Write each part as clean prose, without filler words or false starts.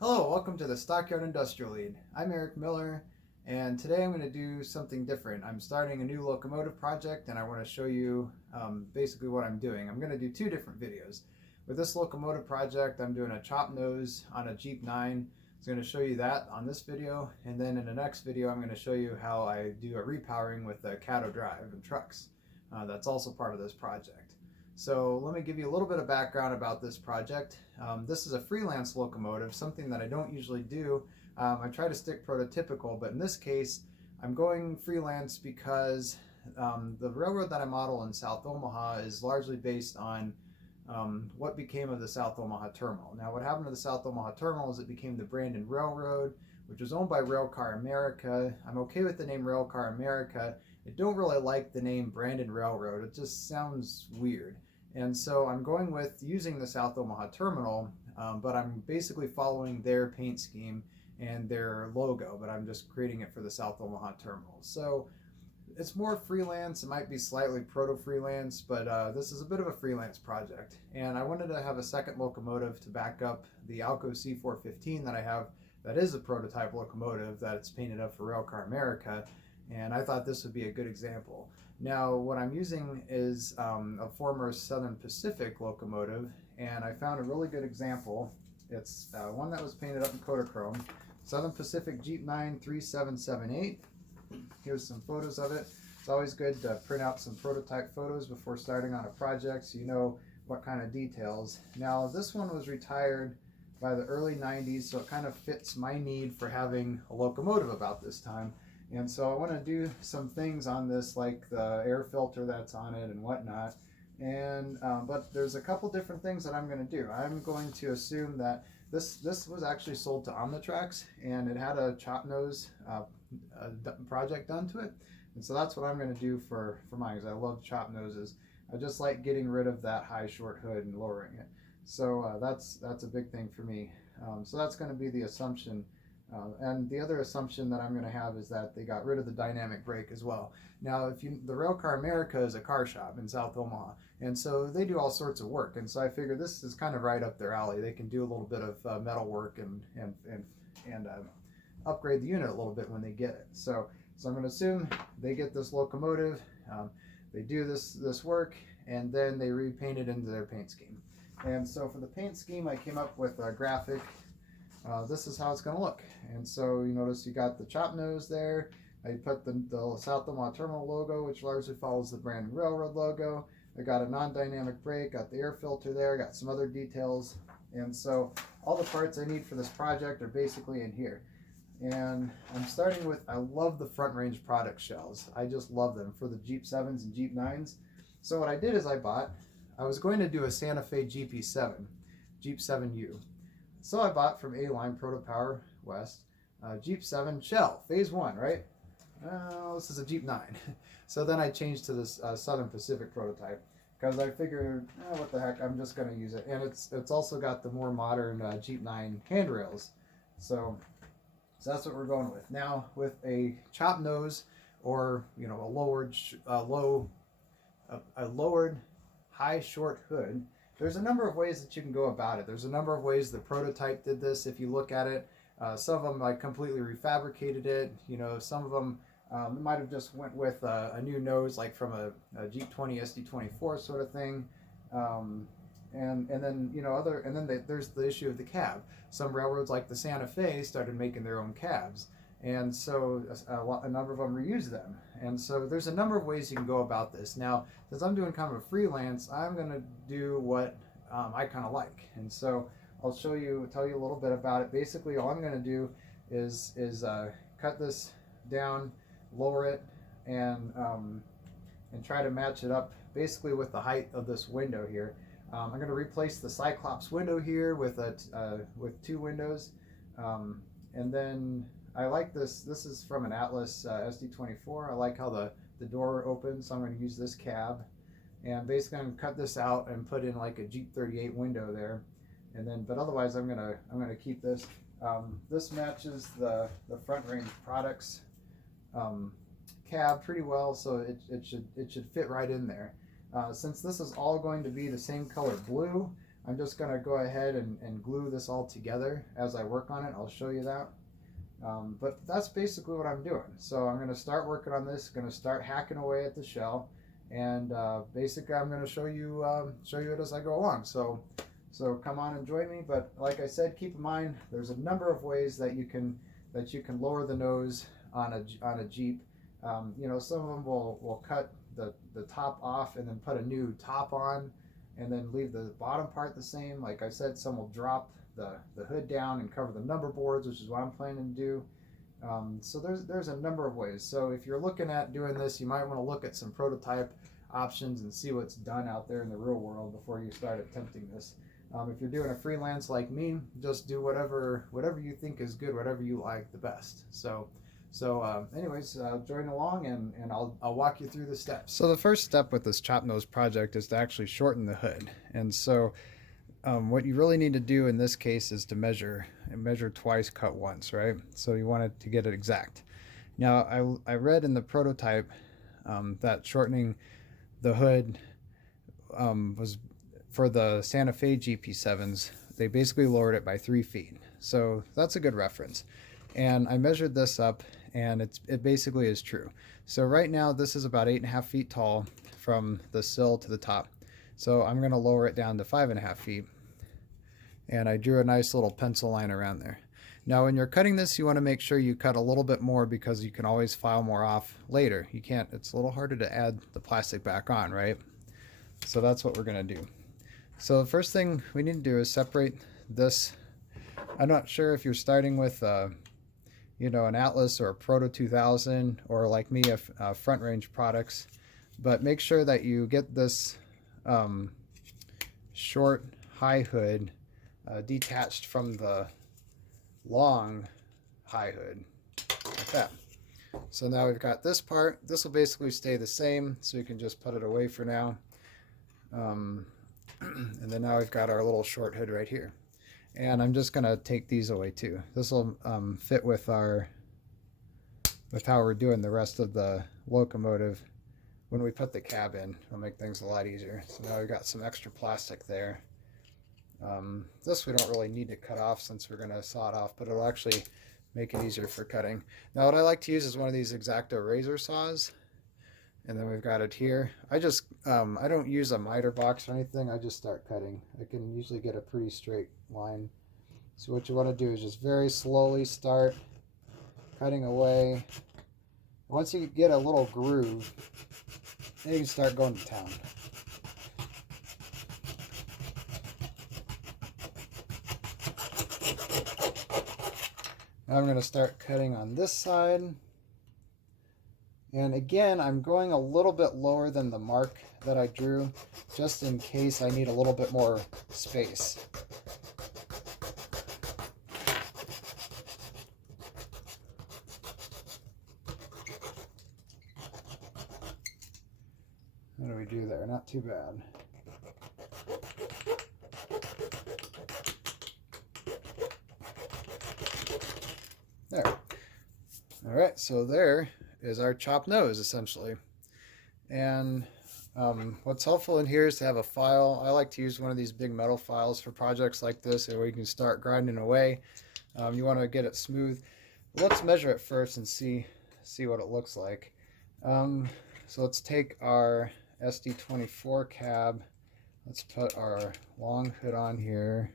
Hello, welcome to the Stockyard Industrial Lead. I'm Eric Miller, and today I'm going to do something different. I'm starting a new locomotive project, and I want to show you basically what I'm doing. I'm going to do two different videos. With this locomotive project, I'm doing a chop nose on a Geep 9. I'm going to show you that on this video, and then in the next video, I'm going to show you how I do a repowering with a cattle drive and trucks. That's also part of this project. So let me give you a little bit of background about this project. This is a freelance locomotive, something that I don't usually do. I try to stick prototypical, but in this case, I'm going freelance because the railroad that I model in South Omaha is largely based on what became of the South Omaha Terminal. Now, what happened to the South Omaha Terminal is it became the Brandon Railroad, which was owned by Railcar America. I'm okay with the name Railcar America. I don't really like the name Brandon Railroad. It just sounds weird. And so I'm going with using the South Omaha Terminal, but I'm basically following their paint scheme and their logo, but I'm just creating it for the South Omaha Terminal. So it's more freelance. It might be slightly proto-freelance, but this is a bit of a freelance project. And I wanted to have a second locomotive to back up the Alco C415 that I have that is a prototype locomotive that it's painted up for Railcar America, and I thought this would be a good example. Now, what I'm using is a former Southern Pacific locomotive, and I found a really good example. It's one that was painted up in Kodachrome, Southern Pacific GP9 3778. Here's some photos of it. It's always good to print out some prototype photos before starting on a project so you know what kind of details. Now, this one was retired by the early 90s, so it kind of fits my need for having a locomotive about this time. And so I want to do some things on this, like the air filter that's on it and whatnot. And but there's a couple different things that I'm going to do. I'm going to assume that this was actually sold to Omnitrax, and it had a chop nose project done to it. And so that's what I'm going to do for mine, because I love chop noses. I just like getting rid of that high short hood and lowering it. So that's a big thing for me. So that's going to be the assumption. And the other assumption that I'm going to have is that they got rid of the dynamic brake as well. Now, the Railcar America is a car shop in South Omaha, and so they do all sorts of work. And so I figure this is kind of right up their alley. They can do a little bit of metal work and upgrade the unit a little bit when they get it. So I'm going to assume they get this locomotive, they do this work, and then they repaint it into their paint scheme. And so for the paint scheme, I came up with a graphic. This is how it's going to look. And so you notice you got the chop nose there. I put the South Omaha Terminal logo, which largely follows the Brandon Railroad logo. I got a non-dynamic brake, got the air filter there, got some other details. And so all the parts I need for this project are basically in here. And I'm starting with, I love the front range product shells. I just love them for the Geep 7s and Geep 9s. So what I did is I was going to do a Santa Fe GP7, Geep 7U. So I bought from A-Line Proto Power West, Geep 7 shell, phase 1, right? This is a Geep 9. So then I changed to this Southern Pacific prototype because I figured, what the heck, I'm just going to use it. And it's also got the more modern Geep 9 handrails. So that's what we're going with. Now, with a chop nose or, a lowered high short hood, there's a number of ways that you can go about it. There's a number of ways the prototype did this. If you look at it, some of them like completely refabricated it. Some of them might have just went with a new nose, like from a Geep 20 SD24 sort of thing. And then there's the issue of the cab. Some railroads like the Santa Fe started making their own cabs, and so a number of them reuse them. And so there's a number of ways you can go about this. Now, since I'm doing kind of a freelance, I'm going to do what I kind of like. And so I'll tell you a little bit about it. Basically, all I'm going to do is cut this down, lower it, and try to match it up basically with the height of this window here. I'm going to replace the Cyclops window here with two windows, and then I like this. This is from an Atlas SD24. I like how the door opens, so I'm going to use this cab. And basically I'm going to cut this out and put in like a Geep 38 window there. And then, but otherwise I'm going to keep this. This matches the front range products cab pretty well, so it should fit right in there. Since this is all going to be the same color blue, I'm just going to go ahead and glue this all together as I work on it. I'll show you that. But that's basically what I'm doing. So I'm going to start working on this, going to start hacking away at the shell, and basically I'm going to show you it as I go along. So come on and join me. But like I said, keep in mind there's a number of ways that you can lower the nose on a Jeep. You know, some of them will cut the top off and then put a new top on, and then leave the bottom part the same. Like I said, some will drop the hood down and cover the number boards, which is what I'm planning to do. So there's a number of ways. So if you're looking at doing this, you might want to look at some prototype options and see what's done out there in the real world before you start attempting this. If you're doing a freelance like me, just do whatever you think is good, whatever you like the best. Anyways, join along and I'll walk you through the steps. So the first step with this chop nose project is to actually shorten the hood. And so what you really need to do in this case is to measure twice, cut once, right? So you want it to get it exact. Now I read in the prototype that shortening the hood was for the Santa Fe GP7s. They basically lowered it by 3 feet. So that's a good reference. And I measured this up, and it basically is true. So right now this is about 8.5 feet tall from the sill to the top. So I'm going to lower it down to 5.5 feet. And I drew a nice little pencil line around there. Now when you're cutting this, you want to make sure you cut a little bit more, because you can always file more off later. You can't, it's a little harder to add the plastic back on, right? So that's what we're going to do. So the first thing we need to do is separate this. I'm not sure if you're starting with you know, an Atlas or a Proto 2000, or like me, a Front Range products, but make sure that you get this short high hood detached from the long high hood, like that. So now we've got this part. This will basically stay the same, so you can just put it away for now. And then now we've got our little short hood right here. And I'm just gonna take these away too. This will fit with how we're doing the rest of the locomotive. When we put the cab in, it'll make things a lot easier. So now we've got some extra plastic there. This we don't really need to cut off since we're going to saw it off, but it'll actually make it easier for cutting. Now what I like to use is one of these X-Acto razor saws, and then we've got it here. I just I don't use a miter box or anything. I just start cutting. I can usually get a pretty straight line. So what you want to do is just very slowly start cutting away. Once you get a little groove, then you can start going to town. Now I'm going to start cutting on this side. And again, I'm going a little bit lower than the mark that I drew, just in case I need a little bit more space. What do we do there? Not too bad. There. All right, so there is our chopped nose, essentially. And what's helpful in here is to have a file. I like to use one of these big metal files for projects like this, where you can start grinding away. You want to get it smooth. Let's measure it first and see what it looks like. So let's take our SD24 cab. Let's put our long hood on here.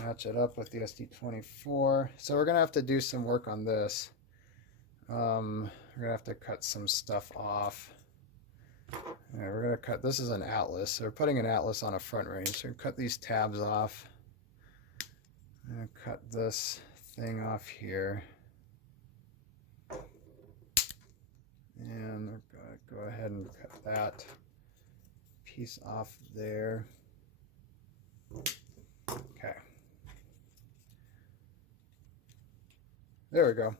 Match it up with the SD24. So we're gonna have to do some work on this. We're gonna have to cut some stuff off. Yeah, we're gonna cut, this is an Atlas, so we're putting an Atlas on a Front Range. So we're gonna cut these tabs off. I'm gonna cut this thing off here. And we're gonna go ahead and cut that piece off there. Okay. There we go.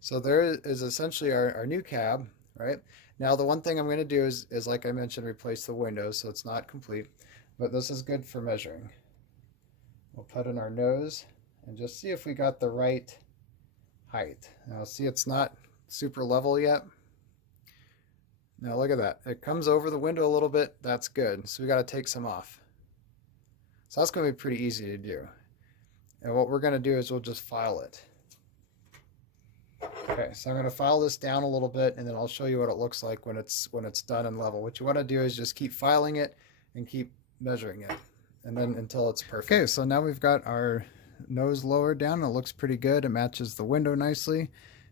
So there is essentially our new cab, right? Now the one thing I'm going to do is like I mentioned, replace the windows, so it's not complete, but this is good for measuring. We'll put in our nose and just see if we got the right height. Now see, it's not super level yet. Now look at that. It comes over the window a little bit. That's good. So we got to take some off. So that's going to be pretty easy to do. And what we're going to do is we'll just file it. Okay, so I'm going to file this down a little bit, and then I'll show you what it looks like when it's done and level. What you want to do is just keep filing it and keep measuring it, and then until it's perfect. Okay, so now we've got our nose lowered down. It looks pretty good. It matches the window nicely,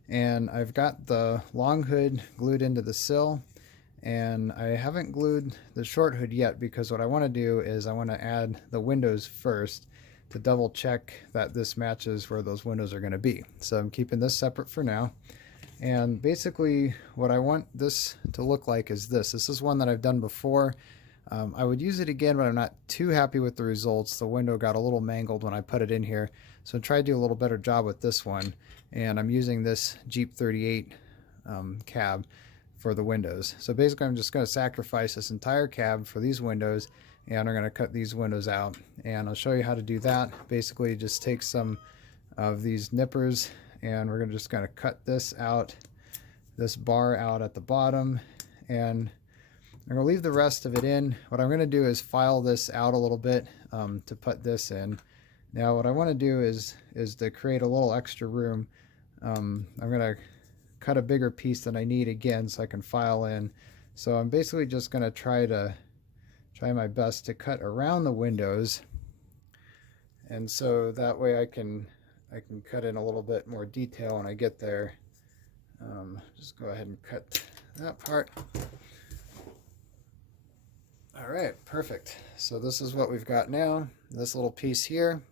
and I've got the long hood glued into the sill. And I haven't glued the short hood yet because what I want to do is I want to add the windows first to double check that this matches where those windows are going to be. So I'm keeping this separate for now. And basically what I want this to look like is this. This is one that I've done before. I would use it again, but I'm not too happy with the results. The window got a little mangled when I put it in here. So I tried to do a little better job with this one. And I'm using this Geep 38 cab for the windows. So basically I'm just going to sacrifice this entire cab for these windows, and I'm going to cut these windows out, and I'll show you how to do that. Basically just take some of these nippers, and we're just going to cut this out, this bar out at the bottom, and I'm going to leave the rest of it in. What I'm going to do is file this out a little bit to put this in. Now what I want to do is to create a little extra room. I'm going to cut a bigger piece than I need again so I can file in. So I'm basically just going to try my best to cut around the windows, and so that way I can cut in a little bit more detail when I get there. Just go ahead and cut that part. All right, perfect. So this is what we've got now, this little piece here.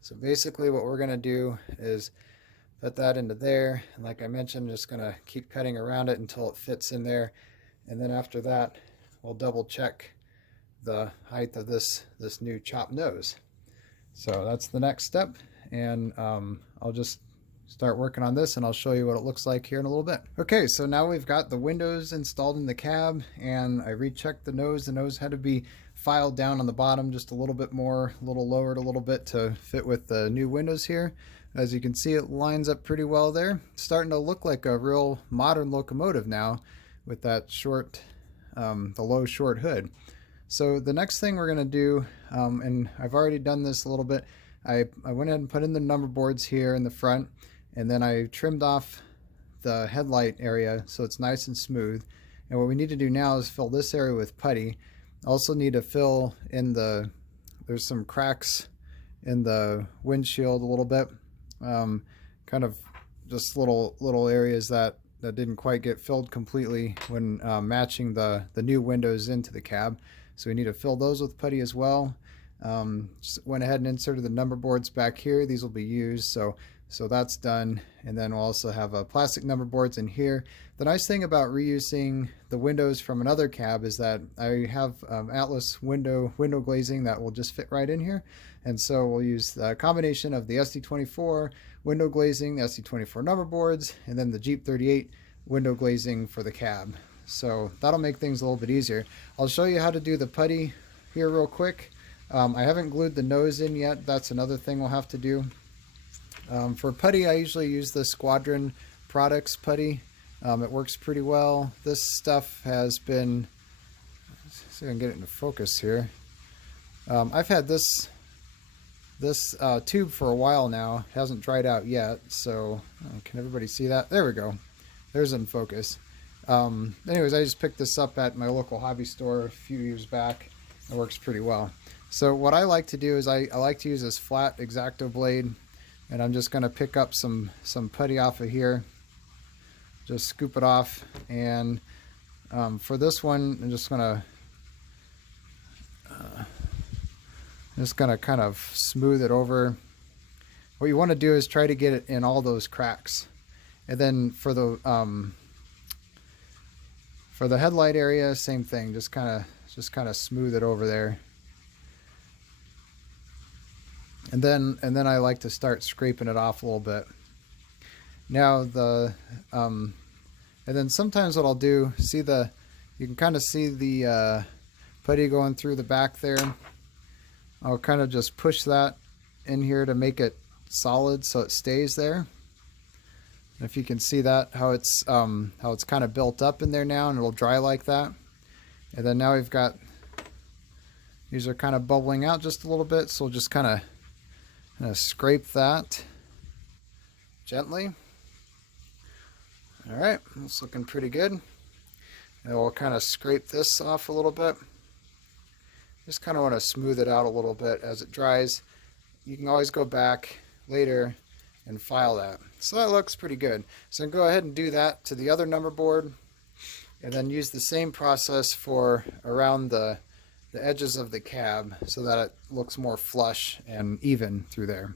So basically what we're going to do is put that into there, and like I mentioned, just going to keep cutting around it until it fits in there, and then after that we'll double check the height of this new chop nose. So that's the next step, and I'll just start working on this and I'll show you what it looks like here in a little bit. Okay, so now we've got the windows installed in the cab, and I rechecked the nose. The nose had to be filed down on the bottom just a little bit more, a little lowered a little bit to fit with the new windows here. As you can see, it lines up pretty well there. It's starting to look like a real modern locomotive now with that short, the low short hood. So the next thing we're going to do, and I've already done this a little bit, I went ahead and put in the number boards here in the front, and then I trimmed off the headlight area so it's nice and smooth. And what we need to do now is fill this area with putty. Also need to fill in there's some cracks in the windshield a little bit. Kind of just little areas that didn't quite get filled completely when matching the new windows into the cab. So we need to fill those with putty as well. Just went ahead and inserted the number boards back here. These will be used, so that's done. And then we'll also have plastic number boards in here. The nice thing about reusing the windows from another cab is that I have Atlas window glazing that will just fit right in here. And so we'll use the combination of the SD24 window glazing, the SD24 number boards, and then the Geep 38 window glazing for the cab. So that'll make things a little bit easier. I'll show you how to do the putty here real quick. I haven't glued the nose in yet. That's another thing we'll have to do. For putty, I usually use the Squadron Products putty. It works pretty well. This stuff has been, let's see if I can get it into focus here. I've had this tube for a while now. It hasn't dried out yet, so can everybody see that? There we go. There's in focus. Anyways, I just picked this up at my local hobby store a few years back. It works pretty well. So what I like to do is I like to use this flat X-Acto blade, and I'm just going to pick up some putty off of here. Just scoop it off, and for this one, I'm just going to kind of smooth it over. What you want to do is try to get it in all those cracks, and then for the headlight area, same thing. Just kind of smooth it over there. And then I like to start scraping it off a little bit. Now and then sometimes what I'll do, you can kind of see the putty going through the back there. I'll kind of just push that in here to make it solid so it stays there. And if you can see that, how it's kind of built up in there now, and it'll dry like that. And then now we've got These are kind of bubbling out just a little bit, so we'll just kind of scrape that gently. All right, it's looking pretty good. And we'll kind of scrape this off a little bit. Just kind of want to smooth it out a little bit as it dries. You can always go back later and file that. So that looks pretty good. So go ahead and do that to the other number board, and then use the same process for around the edges of the cab so that it looks more flush and even through there.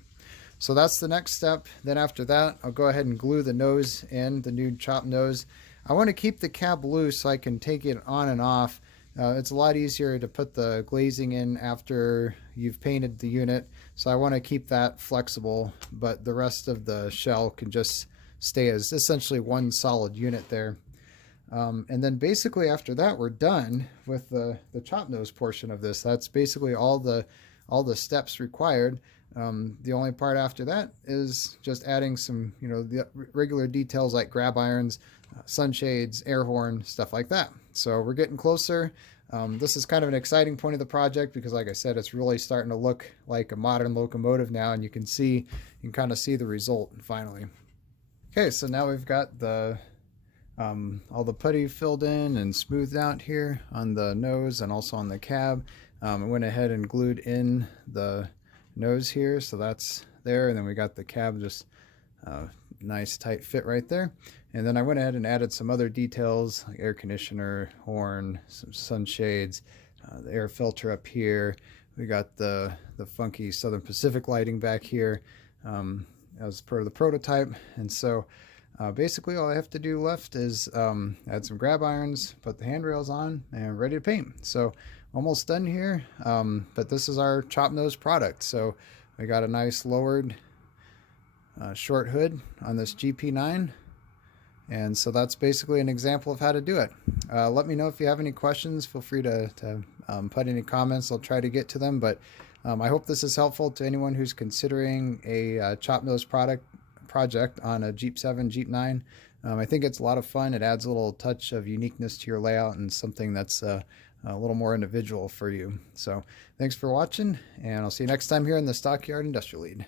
So that's the next step. Then after that, I'll go ahead and glue the nose in, the new chopped nose. I want to keep the cab loose so I can take it on and off. It's a lot easier to put the glazing in after you've painted the unit, so I want to keep that flexible, but the rest of the shell can just stay as essentially one solid unit there. And then basically after that, we're done with the chop nose portion of this. That's basically all the steps required. The only part after that is just adding some, the regular details like grab irons, sunshades, air horn, stuff like that. So we're getting closer. This is kind of an exciting point of the project because, like I said, it's really starting to look like a modern locomotive now, and you can kind of see the result finally. Okay, so now we've got all the putty filled in and smoothed out here on the nose and also on the cab. I went ahead and glued in the nose here, so that's there, and then we got the cab just nice tight fit right there. And then I went ahead and added some other details like air conditioner, horn, some sunshades, the air filter up here. We got the funky Southern Pacific lighting back here as per the prototype. And so basically all I have to do left is add some grab irons, put the handrails on, and ready to paint. So almost done here, but this is our chop nose product. So we got a nice lowered short hood on this GP9, and so that's basically an example of how to do it. Let me know if you have any questions. Feel free to put any comments. I'll try to get to them, but I hope this is helpful to anyone who's considering a chop nose project on a Jeep 7, Jeep 9. I think it's a lot of fun. It adds a little touch of uniqueness to your layout and something that's a little more individual for you. So thanks for watching, and I'll see you next time here in the Stockyard Industrial Lead.